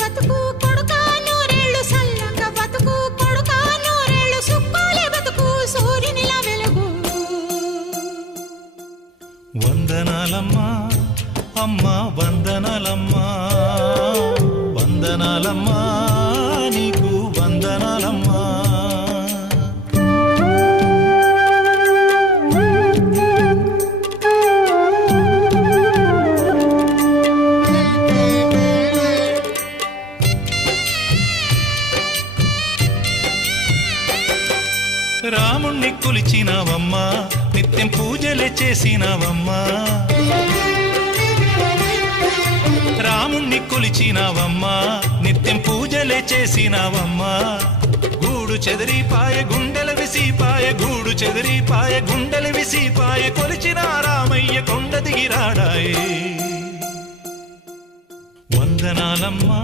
బతుకు కొడుకా నూరేళ్ళు సల్లంగా బతుకు కొడుకా నూరేళ్ళు సుక్కోలే బతుకు సూర్యునిలా వెలుగు. వందనాలమ్మా అమ్మా వందనాలమ్మా, వందనాలమ్మా నీకు వందనాలమ్మా. రాముణ్ణి కొలిచినావమ్మా, నిత్యం పూజలే చేసినావమ్మా. రాముణ్ణి కొలిచినావమ్మా, నిత్యం పూజలే చేసినావమ్మా. గూడు చెదిరిపాయ గుండెల విసిపాయ, గూడు చెదిరిపాయ గుండెల విసిపాయ, కొలిచిన రామయ్య కొండ దిగిరాడాయే. వందనాలమ్మా